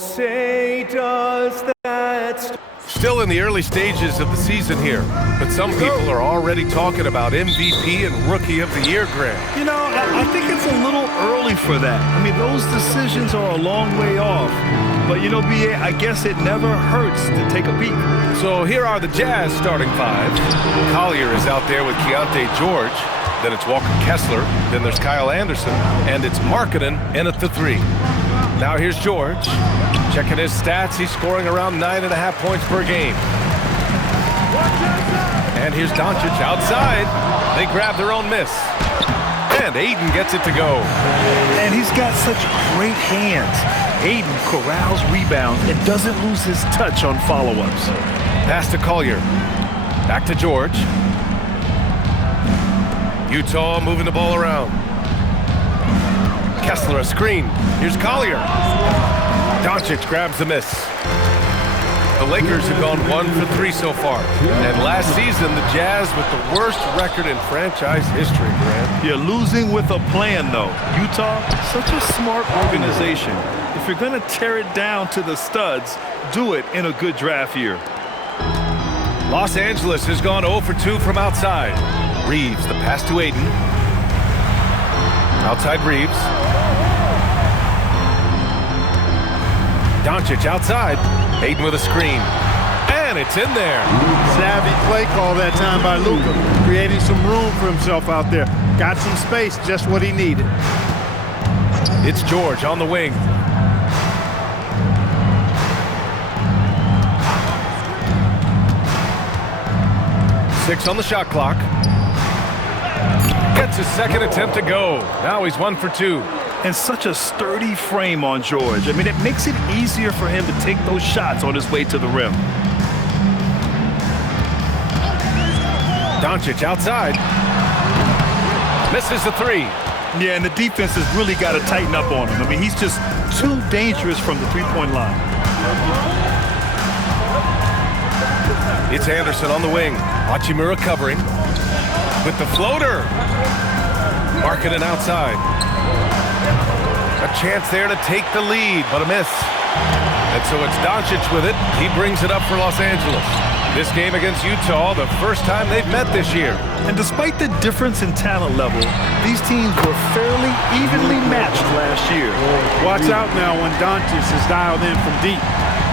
say does that... Still in the early stages of the season here, but some people are already talking about MVP and Rookie of the Year, Grant. You know, I think it's a little early for that. I mean, those decisions are a long way off. But, you know, B.A., I guess it never hurts to take a peek. So here are the Jazz starting five. Collier is out there with Keontae George. Then it's Walker Kessler. Then there's Kyle Anderson. And it's Markkanen in at the 3. Now here's George. Checking his stats, he's scoring around 9.5 points per game. And here's Doncic outside. They grab their own miss. And Ayton gets it to go. And he's got such great hands. Ayton corrals rebounds and doesn't lose his touch on follow-ups. Pass to Collier. Back to George. Utah moving the ball around. Kessler a screen. Here's Collier. Doncic grabs the miss. The Lakers have gone 1 for 3 so far. And last season, the Jazz with the worst record in franchise history, Grant. You're losing with a plan, though. Utah, such a smart organization. If you're going to tear it down to the studs, do it in a good draft year. Los Angeles has gone 0 for 2 from outside. Reeves, the pass to Ayton. Outside Reeves. Doncic outside. Ayton with a screen. And it's in there. Savvy play call that time by Luka. Creating some room for himself out there. Got some space, just what he needed. It's George on the wing. Six on the shot clock. Gets his second attempt to go. Now he's 1 for 2. And such a sturdy frame on George. I mean, it makes it easier for him to take those shots on his way to the rim. Doncic outside. Misses the 3. Yeah, and the defense has really got to tighten up on him. I mean, he's just too dangerous from the three-point line. It's Anderson on the wing. Hachimura covering. With the floater. Markkanen outside. A chance there to take the lead, but a miss. And so it's Doncic with it. He brings it up for Los Angeles. This game against Utah, the first time they've met this year. And despite the difference in talent level, these teams were fairly evenly matched last year. Watch out now when Doncic is dialed in from deep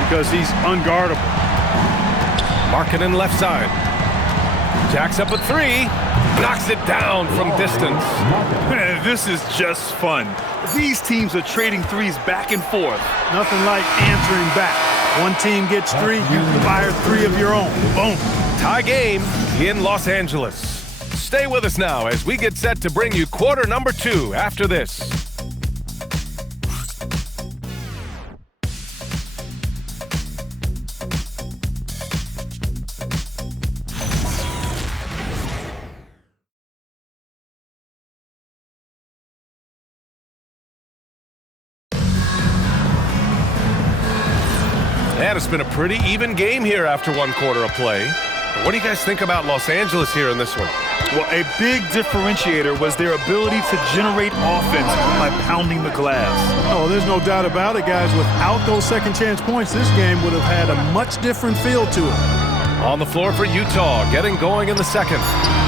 because he's unguardable. Markkanen left side. Jacks up a 3. Knocks it down from distance. Man, this is just fun. These teams are trading threes back and forth. Nothing like answering back. One team gets 3, you fire 3 of your own. Boom. Tie game in Los Angeles. Stay with us now as we get set to bring you quarter number 2 after this. And it's been a pretty even game here after 1 quarter of play. What do you guys think about Los Angeles here in this one? Well, a big differentiator was their ability to generate offense by pounding the glass. Oh, there's no doubt about it, guys. Without those second chance points, this game would have had a much different feel to it. On the floor for Utah, getting going in the second.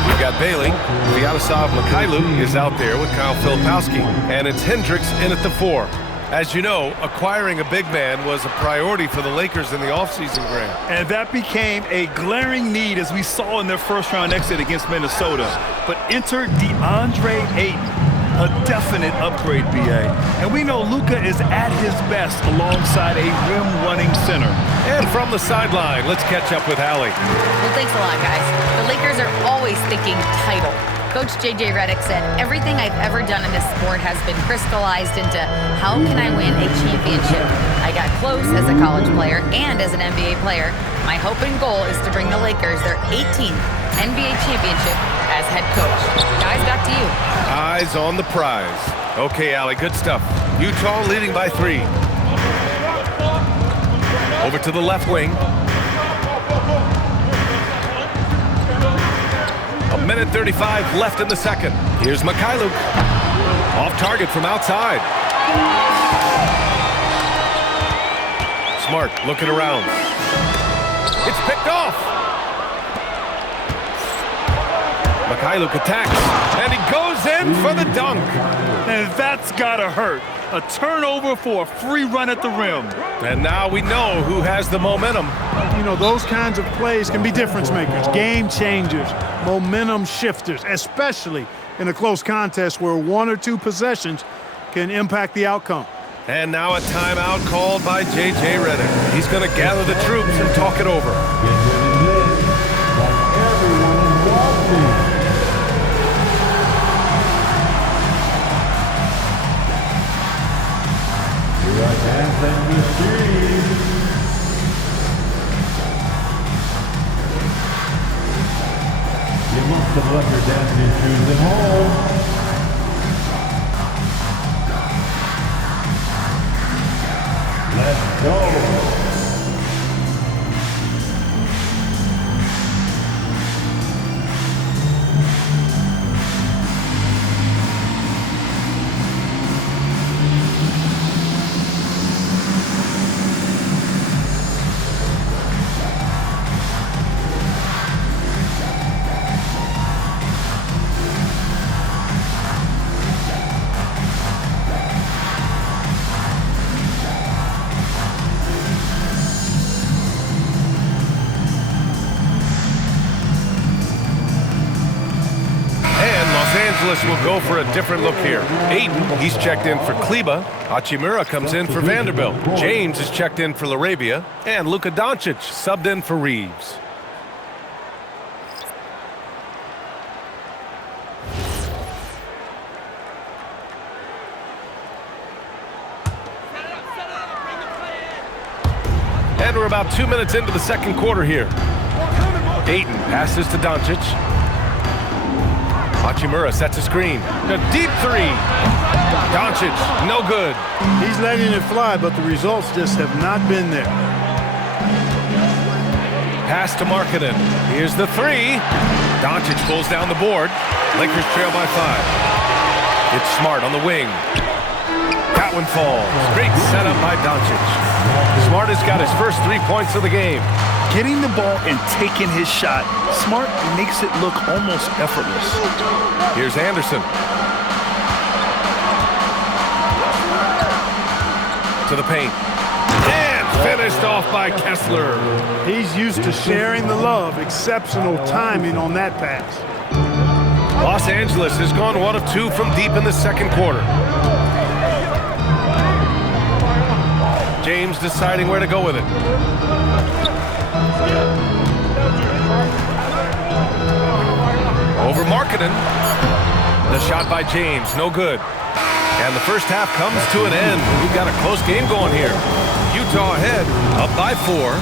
We've got Bailey. Vyacheslav Mikhailuk is out there with Kyle Filipowski. And it's Hendricks in at the 4. As you know, acquiring a big man was a priority for the Lakers in the offseason, Grant. And that became a glaring need as we saw in their first-round exit against Minnesota. But enter DeAndre Ayton, a definite upgrade, B.A. And we know Luka is at his best alongside a rim-running center. And from the sideline, let's catch up with Allie. Well, thanks a lot, guys. The Lakers are always thinking title. Coach J.J. Redick said, everything I've ever done in this sport has been crystallized into how can I win a championship? I got close as a college player and as an NBA player. My hope and goal is to bring the Lakers their 18th NBA championship as head coach. Guys, back to you. Eyes on the prize. Okay, Allie, good stuff. Utah leading by 3. Over to the left wing. A minute 35 left in the second. Here's Mikhailuk. Off target from outside. Smart looking around. It's picked off. Mikhailuk attacks, and he goes in for the dunk. And that's gotta hurt. A turnover for a free run at the rim. And now we know who has the momentum. You know, those kinds of plays can be difference makers, game changers, momentum shifters, especially in a close contest where 1 or 2 possessions can impact the outcome. And now a timeout called by J.J. Redick. He's going to gather the troops and talk it over. You must have left your dancing shoes at home. Let's go. Will go for a different look here. Aiden, he's checked in for Kleba. Hachimura comes in for Vanderbilt. James is checked in for Laravia. And Luka Doncic subbed in for Reeves. And we're about 2 minutes into the second quarter here. Ayton passes to Doncic. Hachimura sets a screen. A deep three. Doncic, no good. He's letting it fly, but the results just have not been there. Pass to Markkanen. Here's the three. Doncic pulls down the board. Lakers trail by 5. It's Smart on the wing. That one falls. Great setup by Doncic. Smart has got his first 3 points of the game. Getting the ball and taking his shot, Smart makes it look almost effortless. Here's Anderson. To the paint. And finished off by Kessler. He's used to sharing the love. Exceptional timing on that pass. Los Angeles has gone 1 of 2 from deep in the second quarter. James deciding where to go with it. Over Markkanen. The shot by James, no good. And the first half comes to an end. We've got a close game going here. Utah ahead, up by 4.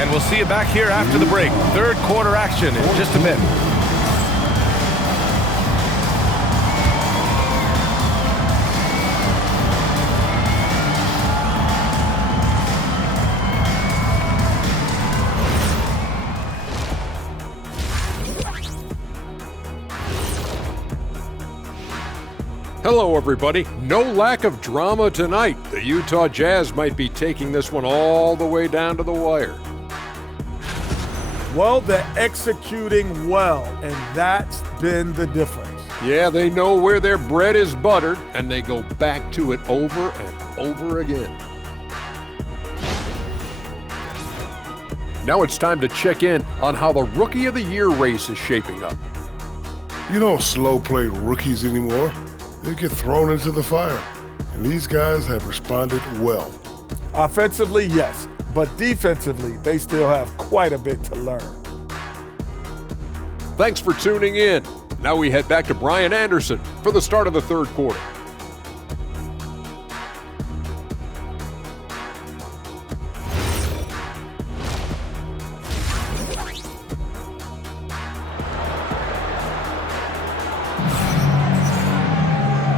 And we'll see you back here after the break. Third quarter action in just a bit. Hello, everybody. No lack of drama tonight. The Utah Jazz might be taking this one all the way down to the wire. Well, they're executing well, and that's been the difference. Yeah, they know where their bread is buttered, and they go back to it over and over again. Now it's time to check in on how the Rookie of the Year race is shaping up. You don't slow-play rookies anymore. They get thrown into the fire, and these guys have responded well. Offensively, yes, but defensively, they still have quite a bit to learn. Thanks for tuning in. Now we head back to Brian Anderson for the start of the third quarter.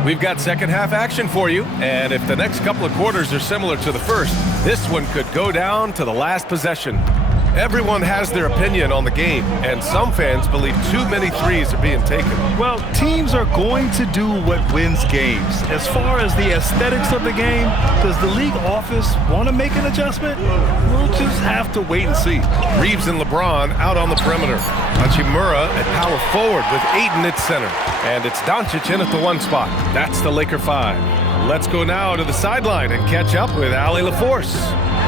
We've got second half action for you, and if the next couple of quarters are similar to the first, this one could go down to the last possession. Everyone has their opinion on the game, and some fans believe too many threes are being taken. Well, teams are going to do what wins games. As far as the aesthetics of the game, does the league office want to make an adjustment? We'll just have to wait and see. Reeves and LeBron out on the perimeter. Hachimura at power forward with Ayton at center. And it's Doncic in at the 1 spot. That's the Laker 5. Let's go now to the sideline and catch up with Allie LaForce.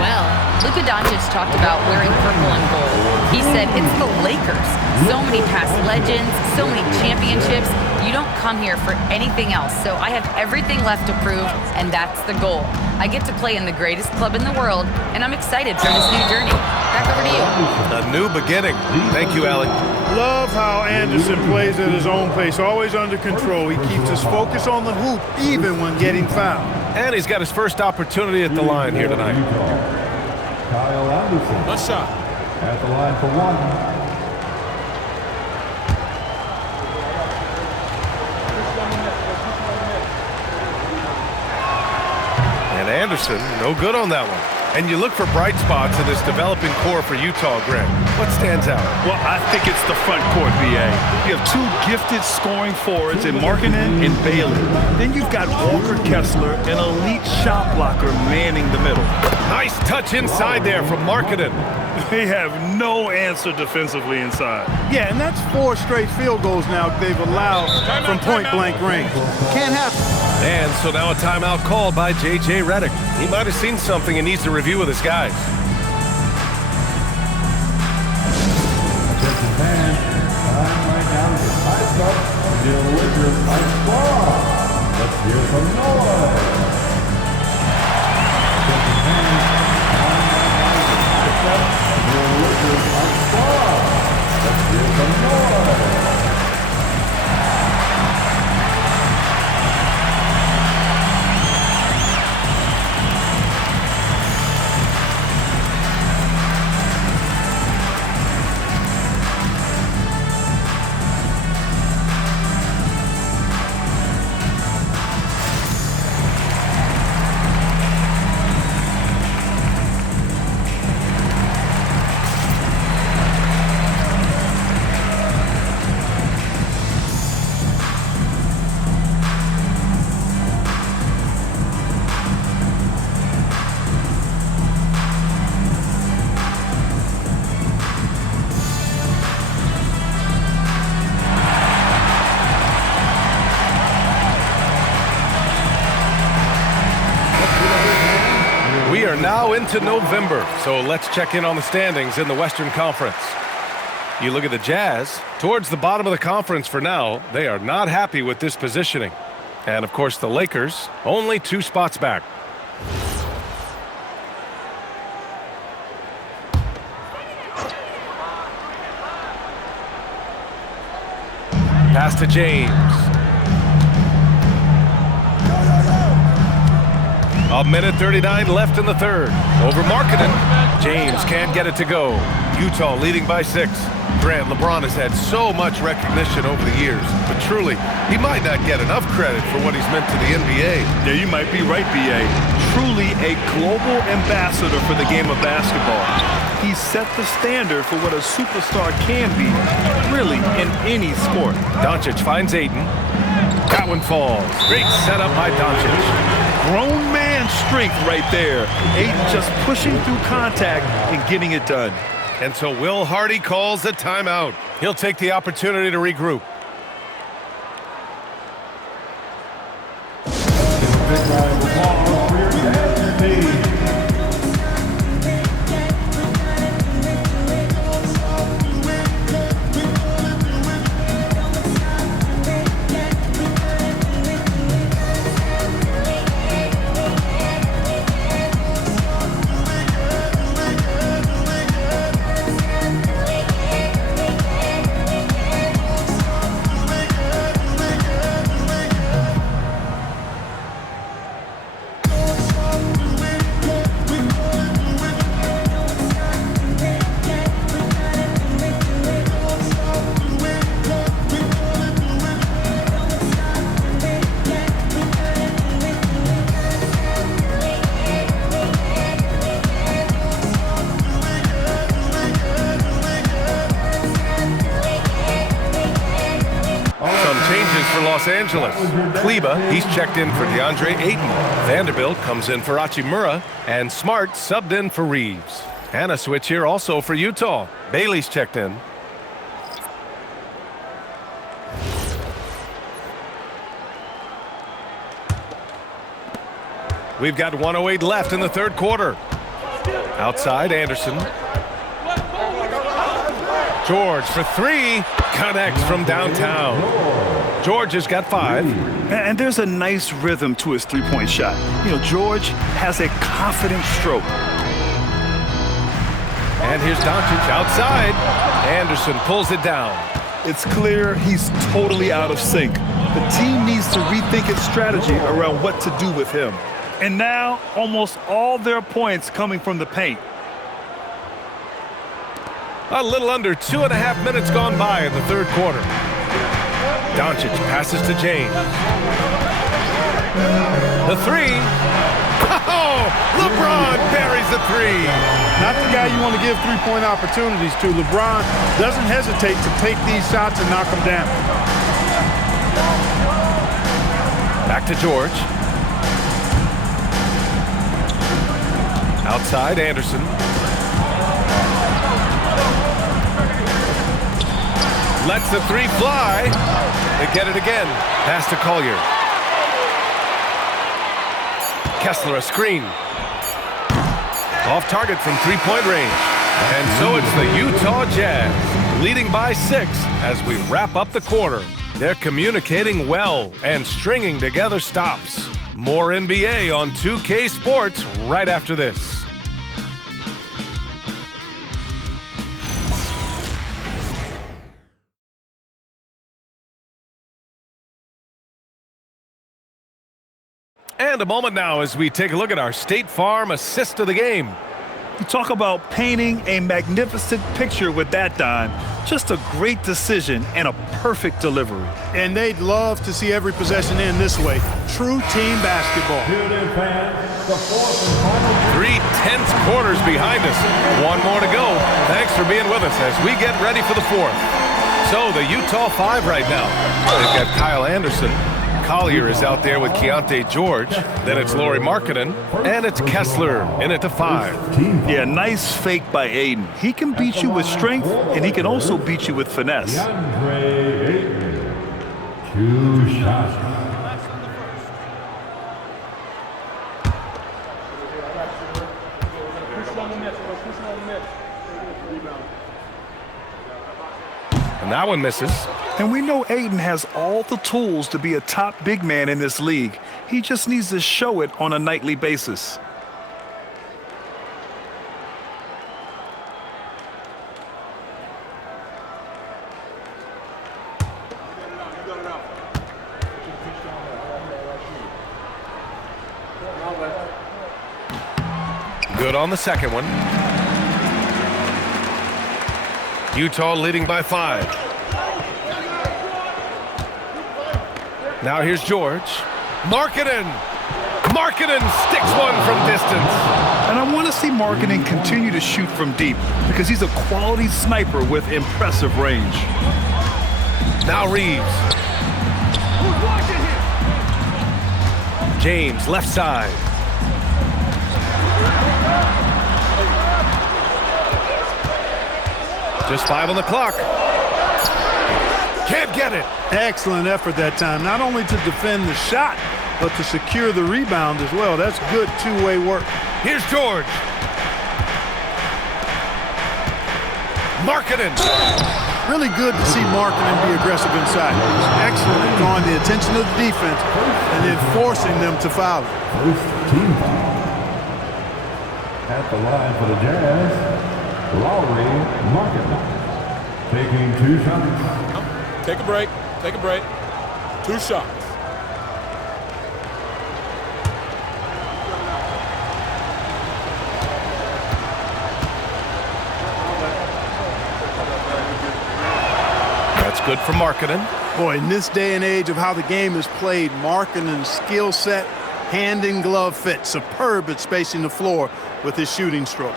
Well, Luka Doncic talked about wearing purple and gold. He said it's the Lakers. So many past legends, so many championships. You don't come here for anything else. So I have everything left to prove, and that's the goal. I get to play in the greatest club in the world, and I'm excited for this new journey. Back over to you. A new beginning. Thank you, Allie. Love how Anderson plays at his own pace, always under control. He keeps his focus on the hoop, even when getting fouled. And he's got his first opportunity at the line here tonight. Kyle Anderson. Let's shot. At the line for 1. And Anderson, no good on that one. And you look for bright spots in this developing core for Utah, Grant. What stands out? Well, I think it's the front court, BA. You have 2 gifted scoring forwards in Markkanen and Bailey. Then you've got Walker Kessler, an elite shot blocker, manning the middle. Nice touch inside there from Markkanen. They have no answer defensively inside. Yeah, and that's 4 straight field goals now they've allowed from point-blank range. Can't happen. And so now a timeout called by J.J. Redick. He might have seen something and needs to review with his guys. Attention fans, time right now to ice up the Lakers ice ball. Let's hear some noise. Attention fans, time right now to ice up the Lakers ice ball. Let's hear some noise. We are now into November, so let's check in on the standings in the Western Conference. You look at the Jazz, towards the bottom of the conference for now. They are not happy with this positioning. And, of course, the Lakers, only 2 spots back. Pass to James. A minute 39 left in the third. Over Markkanen. James can't get it to go. Utah leading by 6. Grant, LeBron has had so much recognition over the years, but truly, he might not get enough credit for what he's meant to the NBA. Yeah, you might be right, BA. Truly a global ambassador for the game of basketball. He set the standard for what a superstar can be, really, in any sport. Doncic finds Ayton. That one falls. Great setup by Doncic. Grown man strength right there. Ayton just pushing through contact and getting it done. And so Will Hardy calls a timeout. He'll take the opportunity to regroup. Big round of applause for your destiny. Los Angeles. Kleba, he's checked in for DeAndre Ayton. Vanderbilt comes in for Hachimura, and Smart subbed in for Reeves. And a switch here also for Utah. Bailey's checked in. We've got 1:08 left in the third quarter. Outside, Anderson. George for three. Connects from downtown. George has got 5. And there's a nice rhythm to his three-point shot. You know, George has a confident stroke. And here's Doncic outside. Anderson pulls it down. It's clear he's totally out of sync. The team needs to rethink its strategy around what to do with him. And now, almost all their points coming from the paint. A little under 2.5 minutes gone by in the third quarter. Doncic passes to James. The three. Oh, LeBron buries the three. Not the guy you want to give three-point opportunities to. LeBron doesn't hesitate to take these shots and knock them down. Back to George. Outside, Anderson. Lets the three fly. They get it again. Pass to Collier. Kessler a screen. Off target from three-point range. And so it's the Utah Jazz leading by 6 as we wrap up the quarter. They're communicating well and stringing together stops. More NBA on 2K Sports right after this. And a moment now as we take a look at our State Farm assist of the game. You talk about painting a magnificent picture with that dime. Just a great decision and a perfect delivery. And they'd love to see every possession end this way. True team basketball. 3 tense quarters behind us. One more to go. Thanks for being with us as we get ready for the fourth. So the Utah 5 right now. They've got Kyle Anderson. Collier is out there with Keontae George. Then it's Lauri Markkanen. And it's Kessler in at the 5. Yeah, nice fake by Ayton. He can beat you with strength, and he can also beat you with finesse. DeAndre Ayton, 2 shots. And that one misses. And we know Ayton has all the tools to be a top big man in this league. He just needs to show it on a nightly basis. Good on the second one. Utah leading by 5. Now here's George. Markkanen. Markkanen sticks one from distance. And I want to see Markkanen continue to shoot from deep because he's a quality sniper with impressive range. Now Reeves. James, left side. Just 5 on the clock. Can't get it. Excellent effort that time, not only to defend the shot, but to secure the rebound as well. That's good two-way work. Here's George. Markkanen. Really good to see Markkanen be aggressive inside. He's excellent at drawing the attention of the defense and then forcing them to foul. First team foul. At the line for the Jazz, Lauri Markkanen, taking 2 shots. Take a break. Take a break. 2 shots. That's good for Markkanen. Boy, in this day and age of how the game is played, Markkanen's skill set, hand and glove fit, superb at spacing the floor with his shooting stroke.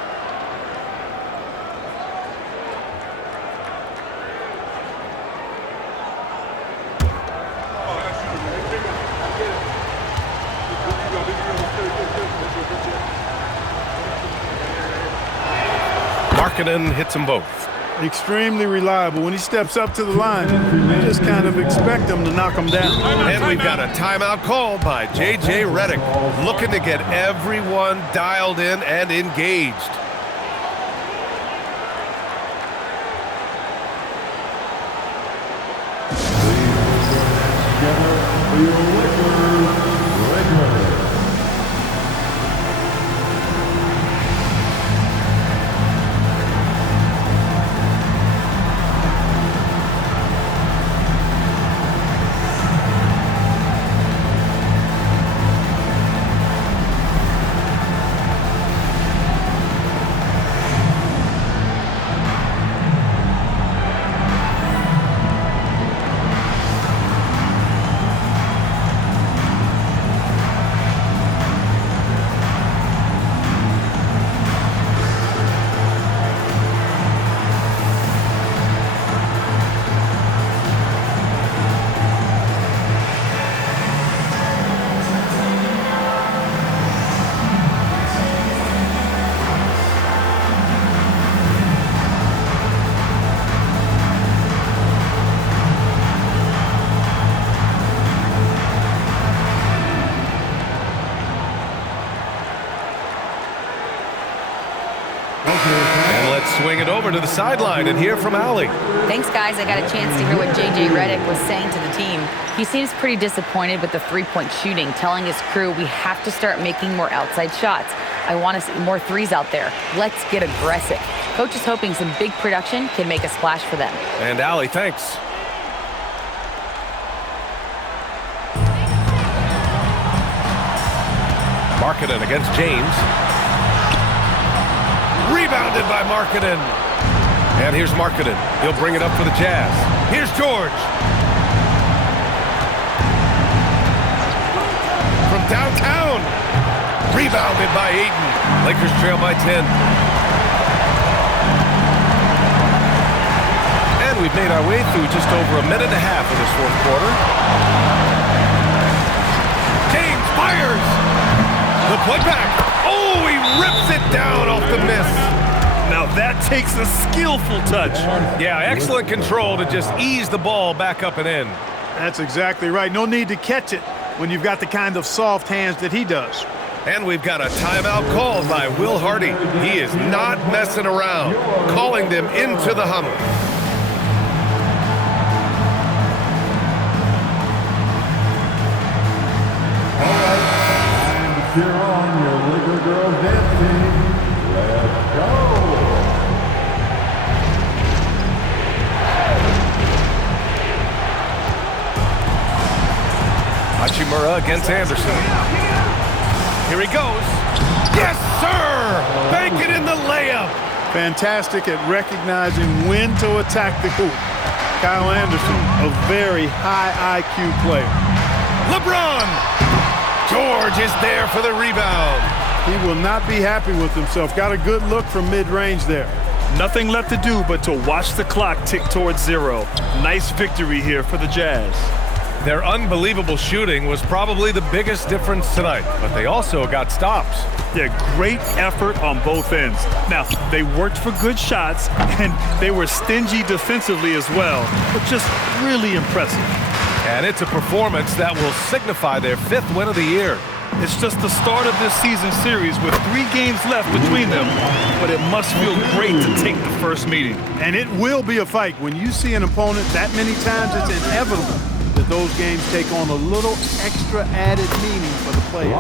Markkanen hits them both. Extremely reliable. When he steps up to the line, you just kind of expect him to knock him down. And we've got a timeout called by J.J. Redick, looking to get everyone dialed in and engaged. And let's swing it over to the sideline and hear from Allie. Thanks, guys. I got a chance to hear what J.J. Redick was saying to the team. He seems pretty disappointed with the three-point shooting, telling his crew we have to start making more outside shots. I want to see more threes out there. Let's get aggressive. Coach is hoping some big production can make a splash for them. And Allie, thanks. Markkanen against James. Rebounded by Markkanen. And here's Markkanen. He'll bring it up for the Jazz. Here's George. From downtown. Rebounded by Ayton. Lakers trail by 10. And we've made our way through just over a minute and a half of this fourth quarter. James fires. The putback. Oh, he rips it down off the miss. Now that takes a skillful touch. Yeah, excellent control to just ease the ball back up and in. That's exactly right. No need to catch it when you've got the kind of soft hands that he does. And we've got a timeout called by Will Hardy. He is not messing around, calling them into the huddle. Cheer on your Laker girls dance team. Let's go! Hachimura against Anderson. Here he goes. Yes, sir! Bank it in the layup. Fantastic at recognizing when to attack the hoop. Kyle Anderson, a very high IQ player. LeBron! George is there for the rebound. He will not be happy with himself. Got a good look from mid-range there. Nothing left to do but to watch the clock tick towards 0. Nice victory here for the Jazz. Their unbelievable shooting was probably the biggest difference tonight, but they also got stops. Yeah, great effort on both ends. Now, they worked for good shots, and they were stingy defensively as well, but just really impressive. And it's a performance that will signify their 5th win of the year. It's just the start of this season series with 3 games left between them, but it must feel great to take the first meeting. And it will be a fight. When you see an opponent that many times, it's inevitable that those games take on a little extra added meaning for the players.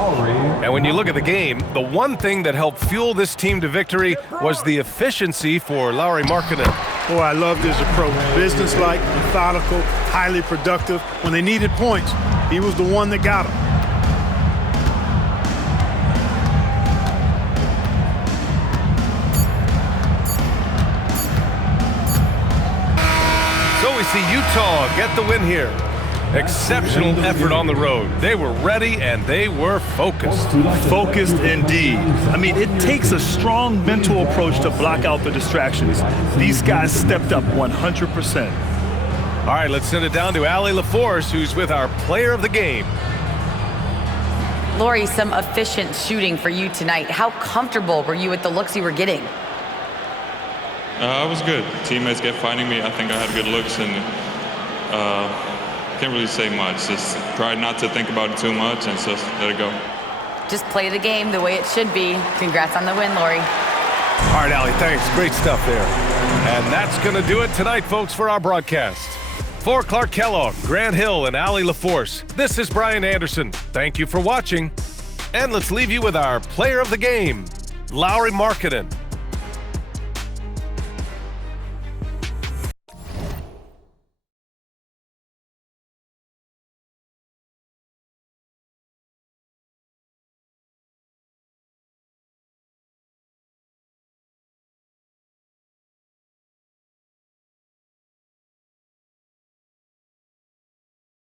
And when you look at the game, the one thing that helped fuel this team to victory was the efficiency for Lauri Markkanen. Oh, I loved his approach. Business-like, methodical, highly productive. When they needed points, he was the one that got them. So we see Utah get the win here. Exceptional effort on the road. They were ready and they were focused. Focused indeed. I mean, it takes a strong mental approach to block out the distractions. These guys stepped up 100%. All right, let's send it down to Allie LaForce, who's with our player of the game. Lori, some efficient shooting for you tonight. How comfortable were you with the looks you were getting? It was good. Teammates kept finding me. I think I had good looks, and can't really say much. Just try not to think about it too much and just let it go. Just play the game the way it should be. Congrats on the win, Lori. All right, Allie, thanks. Great stuff there. And that's going to do it tonight, folks, for our broadcast. For Clark Kellogg, Grant Hill, and Allie LaForce, this is Brian Anderson. Thank you for watching. And let's leave you with our player of the game, Lauri Markkanen.